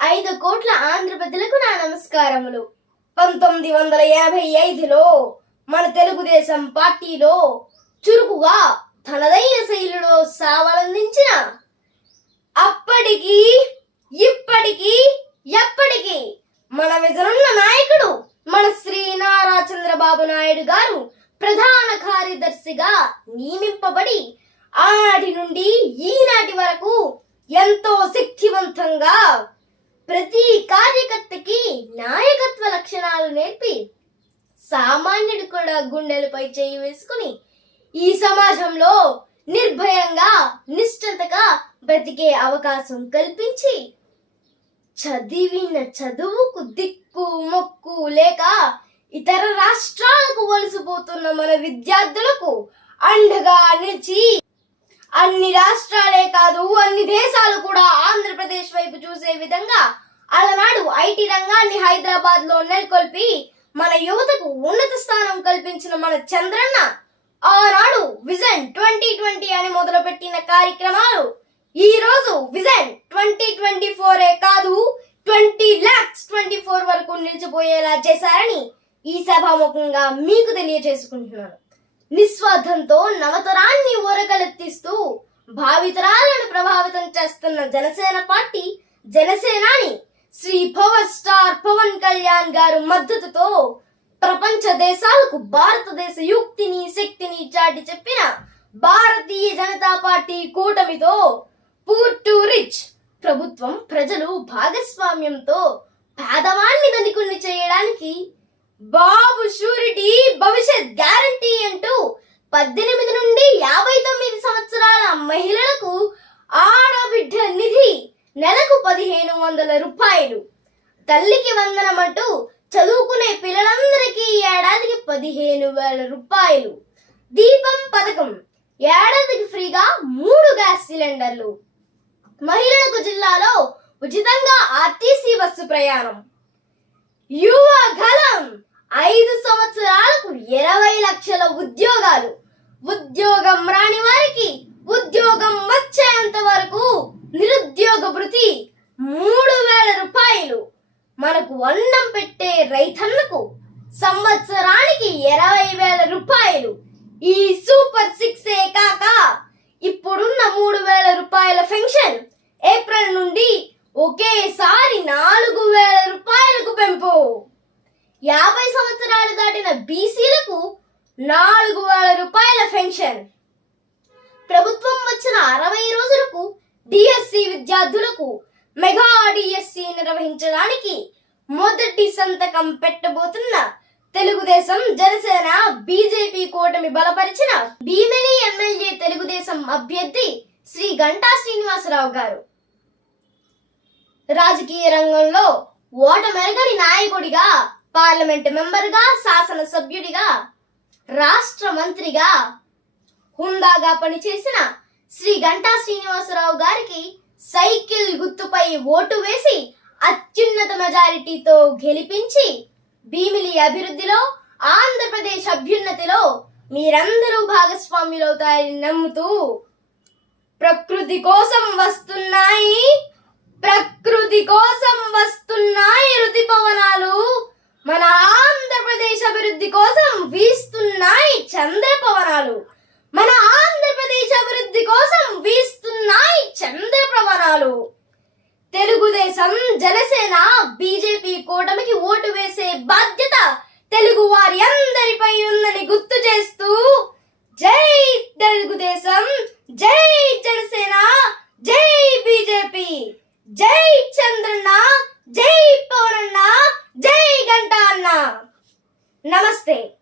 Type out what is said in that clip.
ఐదు కోట్ల ఆంధ్ర నా నమస్కారములు. పంతొమ్మిది వందల యాభై ఐదులో మన తెలుగుదేశం పార్టీలో చురుకుగా తనదైన శైలిలో సావలందించిన అప్పటికి ఇప్పటికి ఎప్పటికీ మన విజనున్న నాయకుడు మన శ్రీ నారా చంద్రబాబు నాయుడు గారు ప్రధాన కార్యదర్శిగా నియమింపబడి ఆనాటి నుండి ఈనాటి వరకు ఎంతో శక్తివంతంగా ప్రతి కార్యకర్తకి నాయకత్వ లక్షణాలు నేర్పి సామాన్యుడు కూడా గుండెలపై చేయి వేసుకుని ఈ సమాజంలో నిర్భయంగా నిశ్చంతగా బ్రతికే అవకాశం కల్పించి చదివిన చదువుకు దిక్కు మొక్కు లేక ఇతర రాష్ట్రాలకు వలసిపోతున్న మన విద్యార్థులకు అండగా నిలిచి అన్ని రాష్ట్రాలే కాదు అన్ని దేశాలు కూడా ఆంధ్రప్రదేశ్ వైపు చూసే విధంగా అలనాడు ఐటీ రంగాన్ని హైదరాబాద్లో నెలకొల్పి మన యువతకు ఉన్నత స్థానం కల్పించిన మన చంద్రన్న ఆనాడు విజన్ ట్వంటీ ట్వంటీ అని మొదలుపెట్టిన కార్యక్రమాలు ఈ రోజు విజన్ ట్వంటీ ట్వంటీ ఫోర్ ఏ కాదు ట్వంటీ లాక్స్ ట్వంటీ ఫోర్ వరకు నిలిచిపోయేలా చేశారని ఈ సభాముఖంగా మీకు తెలియజేసుకుంటున్నాను నిస్వార్థంతో నవతరాన్ని ఊరగలెత్తిస్తూ భావితరాలను ప్రభావితం చేస్తున్న Janasena party Janasenani Shri power star Pawan Kalyan garu మద్దతుతో ప్రపంచ దేశాలకు భారతదేశ యుక్తిని శక్తిని చాటి చెప్పిన భారతీయ జనతా పార్టీ కూటమితో పూర్ టు రిచ్. ప్రభుత్వం ప్రజలు భాగస్వామ్యంతో పేదవాన్ని ధనికుణ్ణి చేయడానికి బాబు షూరిటీ భవిష్యత్ గ్యారంటీ అంటూ పద్దెనిమిది నుండి యాభై తొమ్మిది సంవత్సరాల మహిళలకు నెలకు పదిహేను వందల రూపాయలు. తల్లికి వందనమంటూ చదువుకునే పిల్లలందరికీ ఏడాదికి పదిహేను వేల రూపాయలు. దీపం పథకం ఏడాదికి ఫ్రీగా మూడు గ్యాస్ సిలిండర్లు. మహిళలకు జిల్లాలో ఉచితంగా ఆర్టీసీ బస్సు ప్రయాణం. యువ గలం ఐదు సంవత్సరాలకు ఇరవై లక్షల ఉద్యోగాలు. ఉద్యోగం రాని వారికి ఉద్యోగం వచ్చేంత వరకు నిరుద్యోగ భృతి మూడు వేల రూపాయలు మనకు అన్నం పెట్టే రైతన్నకు సంవత్సరానికి ఇరవై వేల రూపాయలు. ఈ సూపర్ సిక్స్ ఏ కాక ఇప్పుడున్న మూడు వేల రూపాయల పెన్షన్. ఏప్రిల్ నుండి ఒకేసారి నాలుగు వేల రూపాయలకు పెంపు. యాభై సంవత్సరాలు దాటిన బీసీలకు నాలుగు వేల రూపాయల పెన్షన్. ప్రభుత్వం వచ్చిన అరవై రోజులకు డిఎస్సి విద్యార్థులకు మెగా డిఎస్సి నిర్వహించడానికి మొదటి సంతకం పెట్టబోతున్న తెలుగుదేశం జనసేన బీజేపీ కూటమి బలపరిచిన భీమిని ఎమ్మెల్యే తెలుగుదేశం అభ్యర్థి శ్రీ గంటా శ్రీనివాసరావు గారు. రాజకీయ రంగంలో ఓటమెరగని నాయకుడిగా పార్లమెంట్ మెంబర్గా శాసనసభ్యుడిగా రాష్ట్ర మంత్రిగా హుందాగా పనిచేసిన శ్రీ గంటా శ్రీనివాసరావు గారికి సైకిల్ గుర్తుపై ఓటు వేసి అత్యున్నత మెజారిటీతో గెలిపించి భీమిలి అభివృద్ధిలో ఆంధ్రప్రదేశ్ అభ్యున్నతిలో మీరందరూ భాగస్వాములవుతారని నమ్ముతూ ప్రకృతి కోసం వస్తున్నాయి. ప్రకృతి కోసం వస్తున్నాయి ఋతుపవనాలు మన ఆంధ్రప్రదేశ్ అభివృద్ధి కోసం వీస్తున్నాయి చంద్రపవనాలు. మన ఆంధ్రప్రదేశ్ అభివృద్ధి కోసం వీస్తు జనసేన బీజేపీ కూటమికి ఓటు వేసే బాధ్యత తెలుగు వారి అందరిపై ఉందని గుర్తు చేస్తూ జై తెలుగుదేశం జై జనసేన జై బీజేపీ జై చంద్రన్న జై పవనన్న జై గంట అన్న. నమస్తే.